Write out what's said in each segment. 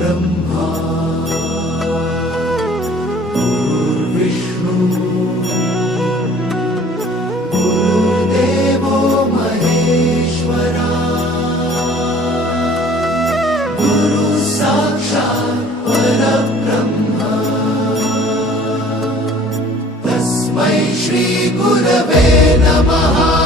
्रह्मार्विष्णु गुरुदेवो महेश्वरा। गुरुसाक्षात् पुरब्रह्म। तस्मै श्रीगुरवे नमः।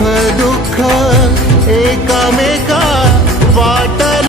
दुख एक मेका वाट